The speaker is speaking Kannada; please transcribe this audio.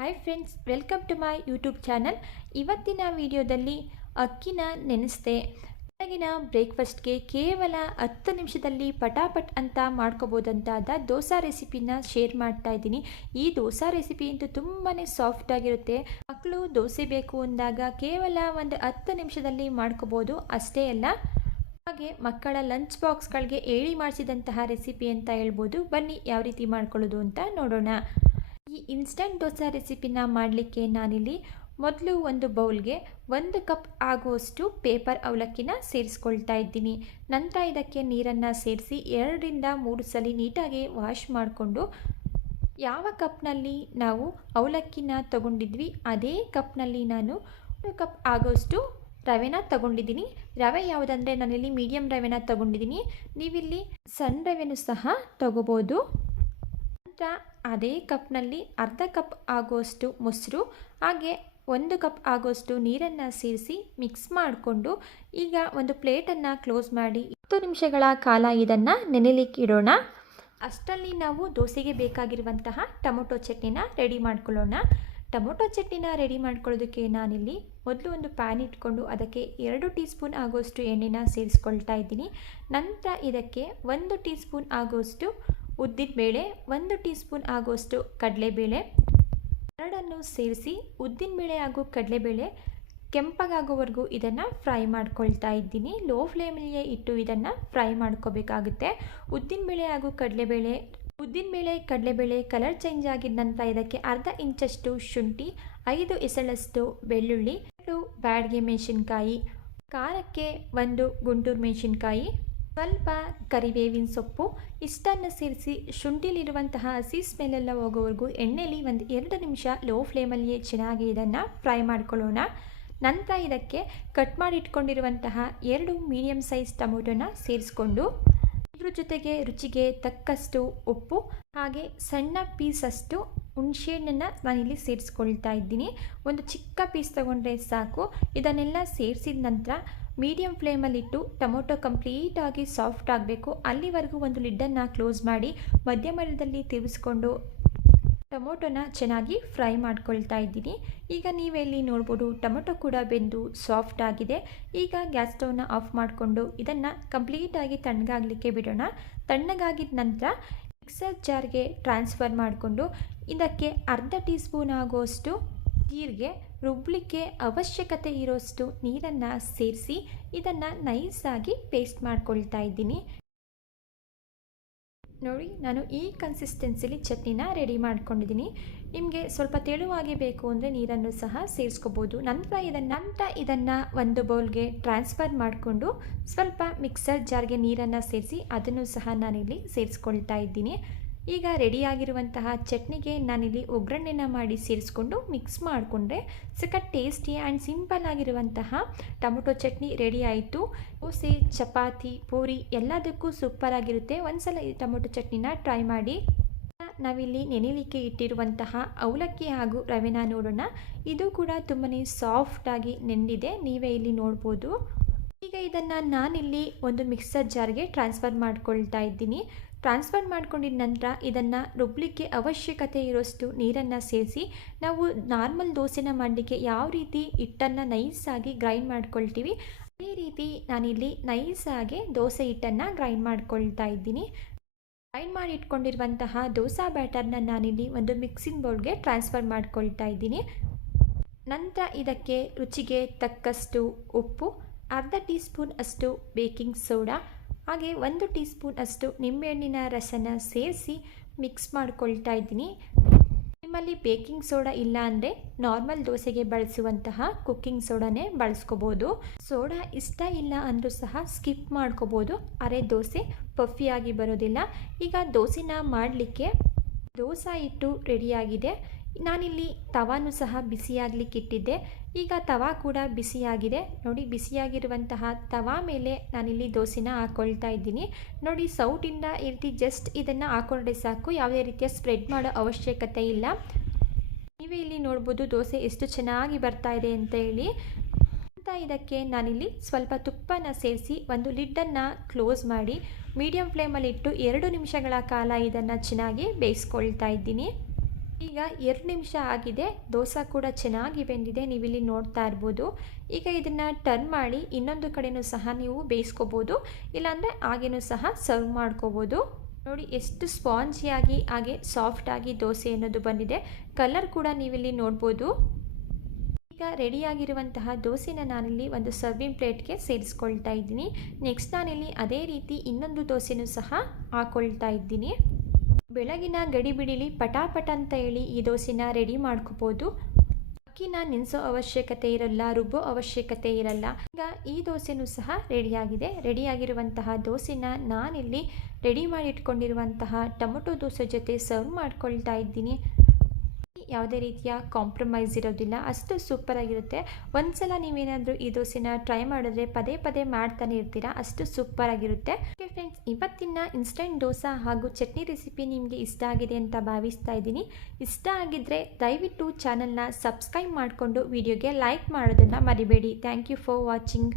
Hi friends, welcome to my YouTube channel. ಇವತ್ತಿನ ವಿಡಿಯೋದಲ್ಲಿ ಅಕ್ಕಿನ ನೆನೆಸ್ದೆ ಬೆಳಗಿನ ಬ್ರೇಕ್ಫಾಸ್ಟ್ಗೆ ಕೇವಲ 10 ನಿಮಿಷದಲ್ಲಿ ಪಟಾಪಟ್ ಅಂತ ಮಾಡ್ಕೋಬೋದಂತಾದ ದೋಸೆ ರೆಸಿಪಿನ ಶೇರ್ ಮಾಡ್ತಾ ಇದ್ದೀನಿ. ಈ ದೋಸೆ ರೆಸಿಪಿ ಅಂತೂ ತುಂಬಾ ಸಾಫ್ಟ್ ಆಗಿರುತ್ತೆ. ಮಕ್ಕಳು ದೋಸೆ ಬೇಕು ಅಂದಾಗ ಕೇವಲ ಒಂದು 10 ನಿಮಿಷದಲ್ಲಿ ಮಾಡ್ಕೋಬೋದು. ಅಷ್ಟೇ ಅಲ್ಲ, ಹಾಗೆ ಮಕ್ಕಳ ಲಂಚ್ ಬಾಕ್ಸ್ಗಳಿಗೆ ಏಳಿ ಮಾಡಿಸಿದಂತಹ ರೆಸಿಪಿ ಅಂತ ಹೇಳ್ಬೋದು. ಬನ್ನಿ ಯಾವ ರೀತಿ ಮಾಡ್ಕೊಳ್ಳೋದು ಅಂತ ನೋಡೋಣ. ಈ ಇನ್ಸ್ಟಂಟ್ ದೋಸೆ ರೆಸಿಪಿನ ಮಾಡಲಿಕ್ಕೆ ನಾನಿಲ್ಲಿ ಮೊದಲು ಒಂದು ಬೌಲ್ಗೆ 1 ಕಪ್ ಆಗುವಷ್ಟು ಪೇಪರ್ ಅವಲಕ್ಕಿನ ಸೇರಿಸ್ಕೊಳ್ತಾ ಇದ್ದೀನಿ. ನಂತರ ಇದಕ್ಕೆ ನೀರನ್ನು ಸೇರಿಸಿ 2 ರಿಂದ 3 ಸಲ ನೀಟಾಗಿ ವಾಶ್ ಮಾಡಿಕೊಂಡು ಯಾವ ಕಪ್ನಲ್ಲಿ ನಾವು ಅವಲಕ್ಕಿನ ತಗೊಂಡಿದ್ವಿ ಅದೇ ಕಪ್ನಲ್ಲಿ ನಾನು 1 ಕಪ್ ಆಗೋಷ್ಟು ರವೆನ ತಗೊಂಡಿದ್ದೀನಿ. ರವೆ ಯಾವುದಂದರೆ ನಾನಿಲ್ಲಿ ಮೀಡಿಯಮ್ ರವೆನ ತಗೊಂಡಿದ್ದೀನಿ. ನೀವಿಲ್ಲಿ ಸಣ್ಣ ರವೆನೂ ಸಹ ತಗೋಬೋದು. ಅದೇ ಕಪ್ನಲ್ಲಿ ಅರ್ಧ ಕಪ್ ಆಗುವಷ್ಟು ಮೊಸರು ಹಾಗೆ 1 ಕಪ್ ಆಗುವಷ್ಟು ನೀರನ್ನು ಸೇರಿಸಿ ಮಿಕ್ಸ್ ಮಾಡಿಕೊಂಡು ಈಗ ಒಂದು ಪ್ಲೇಟನ್ನು ಕ್ಲೋಸ್ ಮಾಡಿ 10 ನಿಮಿಷಗಳ ಕಾಲ ಇದನ್ನು ನೆನೆಲಿಕ್ಕೆ ಇಡೋಣ. ಅಷ್ಟರಲ್ಲಿ ನಾವು ದೋಸೆಗೆ ಬೇಕಾಗಿರುವಂತಹ ಟೊಮೊಟೊ ಚಟ್ನಿನ ರೆಡಿ ಮಾಡ್ಕೊಳ್ಳೋಣ. ಟೊಮೊಟೊ ಚಟ್ನಿನ ರೆಡಿ ಮಾಡ್ಕೊಳ್ಳೋದಕ್ಕೆ ನಾನಿಲ್ಲಿ ಮೊದಲು ಒಂದು ಪ್ಯಾನ್ ಇಟ್ಕೊಂಡು ಅದಕ್ಕೆ 2 ಟೀ ಸ್ಪೂನ್ ಆಗುವಷ್ಟು ಎಣ್ಣೆನ ಸೇರಿಸ್ಕೊಳ್ತಾ ಇದ್ದೀನಿ. ನಂತರ ಇದಕ್ಕೆ 1 ಟೀ ಸ್ಪೂನ್ ಆಗುವಷ್ಟು ಉದ್ದಿನಬೇಳೆ, 1 ಟೀ ಸ್ಪೂನ್ ಆಗುವಷ್ಟು ಕಡಲೆಬೇಳೆ ಎರಡನ್ನು ಸೇರಿಸಿ ಉದ್ದಿನಬೇಳೆ ಹಾಗೂ ಕಡಲೆಬೇಳೆ ಕೆಂಪಗಾಗೋವರೆಗೂ ಇದನ್ನು ಫ್ರೈ ಮಾಡ್ಕೊಳ್ತಾ ಇದ್ದೀನಿ. ಲೋ ಫ್ಲೇಮಲ್ಲಿಯೇ ಇಟ್ಟು ಇದನ್ನು ಫ್ರೈ ಮಾಡ್ಕೋಬೇಕಾಗುತ್ತೆ. ಉದ್ದಿನಬೇಳೆ ಹಾಗೂ ಕಡಲೆಬೇಳೆ ಕಲರ್ ಚೇಂಜ್ ಆಗಿದ ನಂತರ ಇದಕ್ಕೆ ಅರ್ಧ ಇಂಚಷ್ಟು ಶುಂಠಿ, 5 ಎಸಳಷ್ಟು ಬೆಳ್ಳುಳ್ಳಿ, 2 ಬ್ಯಾಡಗೆ ಮೆಣಸಿನ್ಕಾಯಿ, ಖಾರಕ್ಕೆ 1 ಗುಂಟೂರು ಮೆಣಸಿನ್ಕಾಯಿ, ಸ್ವಲ್ಪ ಕರಿಬೇವಿನ ಸೊಪ್ಪು ಇಷ್ಟನ್ನು ಸೇರಿಸಿ ಶುಂಠಿಲಿರುವಂತಹ ಹಸಿ ಸ್ಮೆಲ್ಲೆಲ್ಲ ಹೋಗೋವರೆಗೂ ಎಣ್ಣೆಯಲ್ಲಿ 1-2 ನಿಮಿಷ ಲೋ ಫ್ಲೇಮಲ್ಲಿಯೇ ಚೆನ್ನಾಗಿ ಇದನ್ನು ಫ್ರೈ ಮಾಡ್ಕೊಳ್ಳೋಣ. ನಂತರ ಇದಕ್ಕೆ ಕಟ್ ಮಾಡಿ ಇಟ್ಕೊಂಡಿರುವಂತಹ 2 ಮೀಡಿಯಮ್ ಸೈಜ್ ಟೊಮೊಟೊನ ಸೇರಿಸ್ಕೊಂಡು ಇದ್ರ ಜೊತೆಗೆ ರುಚಿಗೆ ತಕ್ಕಷ್ಟು ಉಪ್ಪು ಹಾಗೆ ಸಣ್ಣ ಪೀಸಷ್ಟು ಹುಣಸೆಹಣ್ಣನ್ನು ನಾನಿಲ್ಲಿ ಸೇರಿಸ್ಕೊಳ್ತಾ ಇದ್ದೀನಿ. ಒಂದು ಚಿಕ್ಕ ಪೀಸ್ ತಗೊಂಡ್ರೆ ಸಾಕು. ಇದನ್ನೆಲ್ಲ ಸೇರಿಸಿದ ನಂತರ ಮೀಡಿಯಮ್ ಫ್ಲೇಮಲ್ಲಿಟ್ಟು ಟೊಮೊಟೊ ಕಂಪ್ಲೀಟಾಗಿ ಸಾಫ್ಟ್ ಆಗಬೇಕು. ಅಲ್ಲಿವರೆಗೂ ಒಂದು ಲಿಡ್ಡನ್ನು ಕ್ಲೋಸ್ ಮಾಡಿ ಮಧ್ಯಮದಲ್ಲಿ ತಿರುಗಿಸ್ಕೊಂಡು ಟೊಮೊಟೊನ ಚೆನ್ನಾಗಿ ಫ್ರೈ ಮಾಡ್ಕೊಳ್ತಾ ಇದ್ದೀನಿ. ಈಗ ನೀವೆಲ್ಲಿ ನೋಡ್ಬೋದು ಟೊಮೊಟೊ ಕೂಡ ಬೆಂದು ಸಾಫ್ಟ್ ಆಗಿದೆ. ಈಗ ಗ್ಯಾಸ್ ಸ್ಟವ್ನ ಆಫ್ ಮಾಡಿಕೊಂಡು ಇದನ್ನು ಕಂಪ್ಲೀಟಾಗಿ ತಣ್ಣಗಾಗಲಿಕ್ಕೆ ಬಿಡೋಣ. ತಣ್ಣಗಾಗಿದ ನಂತರ ಮಿಕ್ಸರ್ ಜಾರ್ಗೆ ಟ್ರಾನ್ಸ್ಫರ್ ಮಾಡಿಕೊಂಡು ಇದಕ್ಕೆ ಅರ್ಧ ಟೀ ಸ್ಪೂನ್ ಆಗುವಷ್ಟು ಜೀರಿಗೆ, ರುಬ್ಲಿಕ್ಕೆ ಅವಶ್ಯಕತೆ ಇರೋಷ್ಟು ನೀರನ್ನು ಸೇರಿಸಿ ಇದನ್ನು ನೈಸಾಗಿ ಪೇಸ್ಟ್ ಮಾಡ್ಕೊಳ್ತಾ ಇದ್ದೀನಿ. ನೋಡಿ, ನಾನು ಈ ಕನ್ಸಿಸ್ಟೆನ್ಸಿಲಿ ಚಟ್ನಿನ ರೆಡಿ ಮಾಡ್ಕೊಂಡಿದ್ದೀನಿ. ನಿಮಗೆ ಸ್ವಲ್ಪ ತೆಳುವಾಗಿ ಬೇಕು ಅಂದರೆ ನೀರನ್ನು ಸಹ ಸೇರಿಸ್ಕೋಬೋದು. ನಂತರ ಇದನ್ನು ಒಂದು ಬೌಲ್ಗೆ ಟ್ರಾನ್ಸ್ಫರ್ ಮಾಡಿಕೊಂಡು ಸ್ವಲ್ಪ ಮಿಕ್ಸರ್ ಜಾರ್ಗೆ ನೀರನ್ನು ಸೇರಿಸಿ ಅದನ್ನು ಸಹ ನಾನಿಲ್ಲಿ ಸೇರಿಸ್ಕೊಳ್ತಾ ಇದ್ದೀನಿ. ಈಗ ರೆಡಿಯಾಗಿರುವಂತಹ ಚಟ್ನಿಗೆ ನಾನಿಲ್ಲಿ ಒಗ್ಗರಣೆನ ಮಾಡಿ ಸೇರಿಸ್ಕೊಂಡು ಮಿಕ್ಸ್ ಮಾಡಿಕೊಂಡ್ರೆ ಸಖತ್ ಟೇಸ್ಟಿ ಆ್ಯಂಡ್ ಸಿಂಪಲ್ ಆಗಿರುವಂತಹ ಟೊಮೊಟೊ ಚಟ್ನಿ ರೆಡಿ ಆಯಿತು. ದೋಸೆ, ಚಪಾತಿ, ಪೂರಿ ಎಲ್ಲದಕ್ಕೂ ಸೂಪರ್ ಆಗಿರುತ್ತೆ. ಒಂದ್ಸಲ ಈ ಟೊಮೊಟೊ ಚಟ್ನಿನ ಟ್ರೈ ಮಾಡಿ. ನಾವಿಲ್ಲಿ ನೆನೆಲಿಕ್ಕೆ ಇಟ್ಟಿರುವಂತಹ ಅವಲಕ್ಕಿ ಹಾಗೂ ರವೆನ ನೋಡೋಣ. ಇದು ಕೂಡ ತುಂಬಾ ಸಾಫ್ಟಾಗಿ ನೆಂದಿದೆ, ನೀವೇ ಇಲ್ಲಿ ನೋಡ್ಬೋದು. ಈಗ ಇದನ್ನು ನಾನಿಲ್ಲಿ ಒಂದು ಮಿಕ್ಸರ್ ಜಾರ್ಗೆ ಟ್ರಾನ್ಸ್ಫರ್ ಮಾಡ್ಕೊಳ್ತಾ ಇದ್ದೀನಿ. ಟ್ರಾನ್ಸ್ಫರ್ ಮಾಡ್ಕೊಂಡಿದ ನಂತರ ಇದನ್ನು ರುಬ್ಲಿಕ್ಕೆ ಅವಶ್ಯಕತೆ ಇರೋಷ್ಟು ನೀರನ್ನು ಸೇರಿಸಿ ನಾವು ನಾರ್ಮಲ್ ದೋಸೆನ ಮಾಡಲಿಕ್ಕೆ ಯಾವ ರೀತಿ ಹಿಟ್ಟನ್ನು ನೈಸಾಗಿ ಗ್ರೈಂಡ್ ಮಾಡ್ಕೊಳ್ತೀವಿ ಅದೇ ರೀತಿ ನಾನಿಲ್ಲಿ ನೈಸಾಗಿ ದೋಸೆ ಹಿಟ್ಟನ್ನು ಗ್ರೈಂಡ್ ಮಾಡ್ಕೊಳ್ತಾ ಇದ್ದೀನಿ. ಗ್ರೈಂಡ್ ಮಾಡಿ ಇಟ್ಕೊಂಡಿರುವಂತಹ ದೋಸೆ ಬ್ಯಾಟರ್ನ ನಾನಿಲ್ಲಿ ಒಂದು ಮಿಕ್ಸಿಂಗ್ ಬೌಲ್ಗೆ ಟ್ರಾನ್ಸ್ಫರ್ ಮಾಡ್ಕೊಳ್ತಾ ಇದ್ದೀನಿ. ನಂತರ ಇದಕ್ಕೆ ರುಚಿಗೆ ತಕ್ಕಷ್ಟು ಉಪ್ಪು, ಅರ್ಧ ಟೀ ಸ್ಪೂನ್ ಅಷ್ಟು ಬೇಕಿಂಗ್ ಸೋಡಾ ಹಾಗೆ 1 ಟೀ ಸ್ಪೂನ್ ಅಷ್ಟು ನಿಂಬೆಹಣ್ಣಿನ ರಸನ ಸೇರಿಸಿ ಮಿಕ್ಸ್ ಮಾಡ್ಕೊಳ್ತಾ ಇದ್ದೀನಿ. ನಿಮ್ಮಲ್ಲಿ ಬೇಕಿಂಗ್ ಸೋಡಾ ಇಲ್ಲ ಅಂದರೆ ನಾರ್ಮಲ್ ದೋಸೆಗೆ ಬಳಸುವಂತಹ ಕುಕ್ಕಿಂಗ್ ಸೋಡಾನೇ ಬಳಸ್ಕೋಬೋದು. ಸೋಡಾ ಇಷ್ಟ ಇಲ್ಲ ಅಂದರೂ ಸಹ ಸ್ಕಿಪ್ ಮಾಡ್ಕೋಬೋದು. ಅರೆ ದೋಸೆ ಪಫಿಯಾಗಿ ಬರೋದಿಲ್ಲ. ಈಗ ದೋಸೆನ ಮಾಡಲಿಕ್ಕೆ ದೋಸೆ ಹಿಟ್ಟು ರೆಡಿಯಾಗಿದೆ. ನಾನಿಲ್ಲಿ ತವಾನು ಸಹ ಬಿಸಿಯಾಗಲಿಕ್ಕೆ ಇಟ್ಟಿದ್ದೆ. ಈಗ ತವಾ ಕೂಡ ಬಿಸಿಯಾಗಿದೆ. ನೋಡಿ, ಬಿಸಿಯಾಗಿರುವಂತಹ ತವಾ ಮೇಲೆ ನಾನಿಲ್ಲಿ ದೋಸೆನ ಹಾಕ್ಕೊಳ್ತಾ ಇದ್ದೀನಿ. ನೋಡಿ, ಸೌಟಿಂದ ಈ ರೀತಿ ಜಸ್ಟ್ ಇದನ್ನು ಹಾಕೊಂಡ್ರೆ ಸಾಕು, ಯಾವುದೇ ರೀತಿಯ ಸ್ಪ್ರೆಡ್ ಮಾಡೋ ಅವಶ್ಯಕತೆ ಇಲ್ಲ. ನೀವೇ ಇಲ್ಲಿ ನೋಡ್ಬೋದು ದೋಸೆ ಎಷ್ಟು ಚೆನ್ನಾಗಿ ಬರ್ತಾ ಇದೆ ಅಂತ ಹೇಳಿ. ಅಂತ ಇದಕ್ಕೆ ನಾನಿಲ್ಲಿ ಸ್ವಲ್ಪ ತುಪ್ಪನ ಸೇರಿಸಿ ಒಂದು ಲಿಡ್ಡನ್ನು ಕ್ಲೋಸ್ ಮಾಡಿ ಮೀಡಿಯಮ್ ಫ್ಲೇಮಲ್ಲಿ ಇಟ್ಟು 2 ನಿಮಿಷಗಳ ಕಾಲ ಇದನ್ನು ಚೆನ್ನಾಗಿ ಬೇಯಿಸ್ಕೊಳ್ತಾ ಇದ್ದೀನಿ. ಈಗ 2 ನಿಮಿಷ ಆಗಿದೆ. ದೋಸೆ ಕೂಡ ಚೆನ್ನಾಗಿ ಬೆಂದಿದೆ, ನೀವಿಲ್ಲಿ ನೋಡ್ತಾ ಇರ್ಬೋದು. ಈಗ ಇದನ್ನು ಟರ್ನ್ ಮಾಡಿ ಇನ್ನೊಂದು ಕಡೆಯೂ ಸಹ ನೀವು ಬೇಯಿಸ್ಕೋಬೋದು, ಇಲ್ಲಾಂದರೆ ಹಾಗೇನೂ ಸಹ ಸರ್ವ್ ಮಾಡ್ಕೋಬೋದು. ನೋಡಿ ಎಷ್ಟು ಸ್ಪಾಂಜಿಯಾಗಿ ಹಾಗೆ ಸಾಫ್ಟಾಗಿ ದೋಸೆ ಅನ್ನೋದು ಬಂದಿದೆ. ಕಲರ್ ಕೂಡ ನೀವಿಲ್ಲಿ ನೋಡ್ಬೋದು. ಈಗ ರೆಡಿಯಾಗಿರುವಂತಹ ದೋಸೆನ ನಾನಿಲ್ಲಿ ಒಂದು ಸರ್ವಿಂಗ್ ಪ್ಲೇಟ್ಗೆ ಸೇರಿಸ್ಕೊಳ್ತಾ ಇದ್ದೀನಿ. ನೆಕ್ಸ್ಟ್ ನಾನಿಲ್ಲಿ ಅದೇ ರೀತಿ ಇನ್ನೊಂದು ದೋಸೆನೂ ಸಹ ಹಾಕ್ಕೊಳ್ತಾ ಇದ್ದೀನಿ. ಬೆಳಗಿನ ಗಡಿಬಿಡಿಲಿ ಪಟಾಪಟ ಅಂತ ಹೇಳಿ ಈ ದೋಸೆನ ರೆಡಿ ಮಾಡ್ಕೋಬೋದು. ಅಕ್ಕಿನ ನೆನೆಸೋ ಅವಶ್ಯಕತೆ ಇರಲ್ಲ, ರುಬ್ಬೋ ಅವಶ್ಯಕತೆ ಇರಲ್ಲ. ಈಗ ಈ ದೋಸೆನೂ ಸಹ ರೆಡಿಯಾಗಿರುವಂತಹ ದೋಸೆನ ನಾನಿಲ್ಲಿ ರೆಡಿ ಮಾಡಿ ಇಟ್ಕೊಂಡಿರುವಂತಹ ಟೊಮೊಟೊ ದೋಸೆ ಜೊತೆ ಸರ್ವ್ ಮಾಡ್ಕೊಳ್ತಾ ಇದ್ದೀನಿ. ಯಾವುದೇ ರೀತಿಯ ಕಾಂಪ್ರಮೈಸ್ ಇರೋದಿಲ್ಲ, ಅಷ್ಟು ಸೂಪರಾಗಿರುತ್ತೆ. ಒಂದ್ಸಲ ನೀವೇನಾದರೂ ಈ ದೋಸೆನ ಟ್ರೈ ಮಾಡಿದ್ರೆ ಪದೇ ಪದೇ ಮಾಡ್ತಾನೆ ಇರ್ತೀರಾ, ಅಷ್ಟು ಸೂಪರಾಗಿರುತ್ತೆ. ಓಕೆ ಫ್ರೆಂಡ್ಸ್, ಇವತ್ತಿನ ಇನ್ಸ್ಟೆಂಟ್ ದೋಸೆ ಹಾಗೂ ಚಟ್ನಿ ರೆಸಿಪಿ ನಿಮಗೆ ಇಷ್ಟ ಆಗಿದೆ ಅಂತ ಭಾವಿಸ್ತಾ ಇದ್ದೀನಿ. ಇಷ್ಟ ಆಗಿದ್ದರೆ ದಯವಿಟ್ಟು ಚಾನಲ್ನ ಸಬ್ಸ್ಕ್ರೈಬ್ ಮಾಡಿಕೊಂಡು ವಿಡಿಯೋಗೆ ಲೈಕ್ ಮಾಡೋದನ್ನು ಮರಿಬೇಡಿ. Thank you for watching.